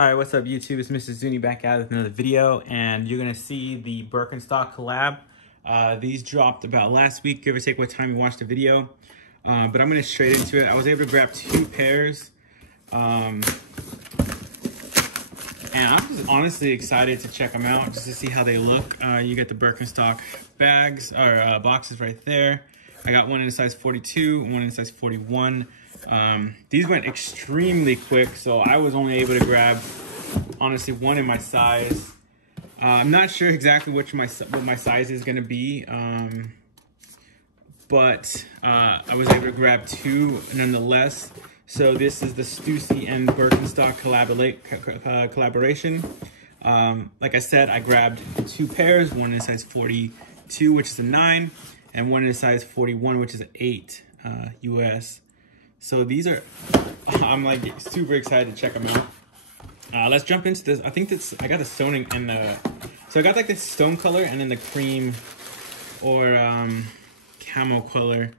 Alright, what's up YouTube? It's Mr. Zuni back out with another video, and you're going to see the Birkenstock collab. These dropped about last week, give or take what time you watched the video. But I'm going to straight into it. I was able to grab 2 pairs. And I'm just honestly excited to check them out, just to see how they look. You get the Birkenstock bags, or boxes right there. I got one in a size 42, one in a size 41. These went extremely quick, so I was only able to grab, honestly, one in my size. I'm not sure exactly what my size is going to be, but I was able to grab 2 nonetheless. So this is the Stussy and Birkenstock collaboration. Like I said, I grabbed 2 pairs, one in a size 42, which is a 9, and one in a size 41, which is an 8 US. So these are, I'm like super excited to check them out. Let's jump into this. I think that's, I got the stoning and the, so I got like this stone color and then the cream or camo color.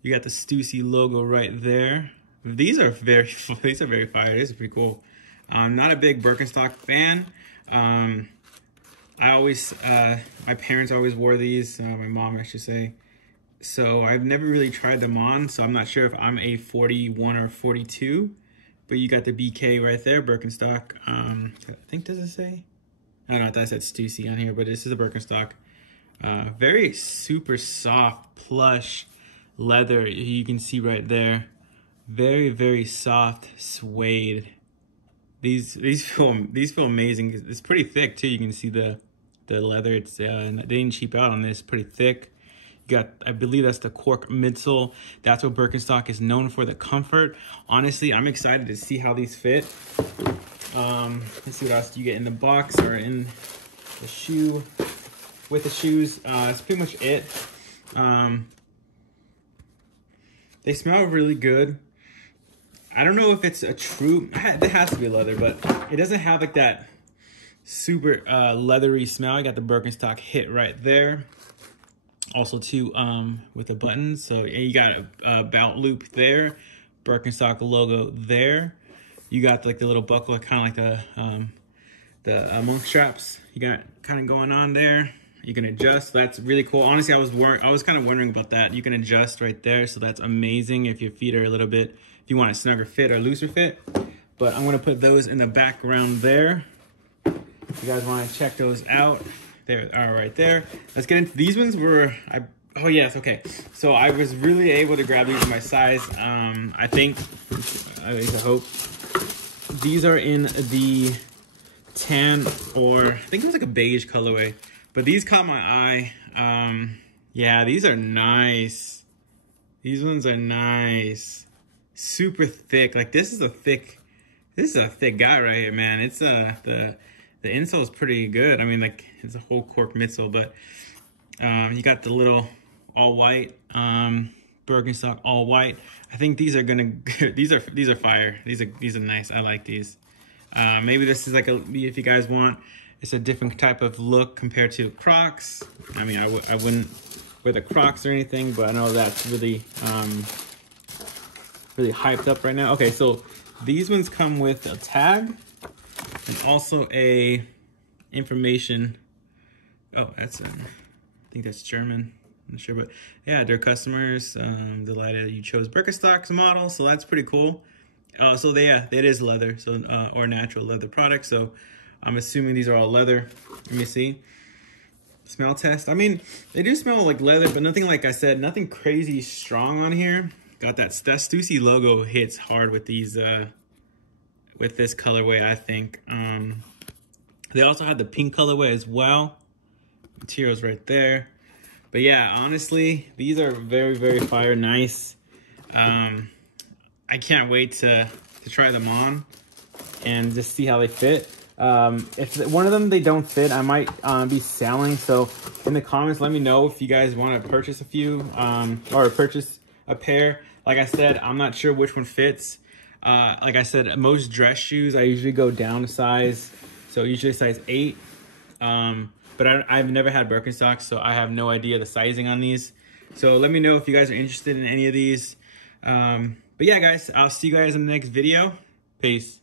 You got the Stussy logo right there. These are very fire. This is pretty cool. I'm not a big Birkenstock fan. I always, my parents always wore these, my mom I should say. So I've never really tried them on, so I'm not sure if I'm a 41 or 42, but you got the BK right there, Birkenstock. I think, does it say? I don't know, I thought I said Stussy on here, but this is a Birkenstock. Very super soft, plush leather, you can see right there. Very, very soft suede. These feel amazing. It's pretty thick too. You can see the leather. It's they didn't cheap out on this. Pretty thick. You got, I believe that's the cork midsole. That's what Birkenstock is known for, the comfort. Honestly, I'm excited to see how these fit. Let's see what else you get in the box or in the shoe. With the shoes, that's pretty much it. They smell really good. I don't know if it's a true, it has to be leather, but it doesn't have like that super leathery smell. You got the Birkenstock hit right there. Also too, with the buttons. So you got a belt loop there, Birkenstock logo there. You got like the little buckle, kind of like the monk straps. You got kind of going on there. You can adjust. That's really cool. Honestly, I was kind of wondering about that. You can adjust right there, so that's amazing if your feet are a little bit, if you want a snugger fit or looser fit. But I'm gonna put those in the background there. If you guys want to check those out, they are right there. Let's get into these ones. Oh yes, okay. So I was really able to grab these in my size. I think, at least I hope. These are in the tan, or I think it was like a beige colorway. But these caught my eye. Yeah, these are nice. These ones are nice. Super thick. Like this is a thick guy right here, man. It's the insole is pretty good. I mean, like it's a whole cork midsole, but you got the little all white Birkenstock all white. I think these are gonna these are fire. These are nice. I like these. Maybe this is like if you guys want, it's a different type of look compared to Crocs. I mean, I wouldn't wear the Crocs or anything, but I know that's really really hyped up right now. Okay, so these ones come with a tag and also a information. Oh, I think that's German. I'm not sure, but yeah, dear customers, delighted you chose Birkenstock's model, so that's pretty cool. So it is leather, so or natural leather product. So I'm assuming these are all leather. Let me see. Smell test. I mean, they do smell like leather, but nothing, like I said, nothing crazy strong on here. Got that Stussy logo hits hard with these, with this colorway, I think. They also have the pink colorway as well. Materials right there. But yeah, honestly, these are very, very fire, nice. I can't wait to try them on and just see how they fit. If one of them they don't fit, I might be selling. So in the comments, let me know if you guys want to purchase a few or purchase a pair. Like I said, I'm not sure which one fits. Like I said, most dress shoes I usually go down a size, so usually size 8. But I've never had Birkenstock, so I have no idea the sizing on these. So let me know if you guys are interested in any of these. But yeah, guys, I'll see you guys in the next video. Peace.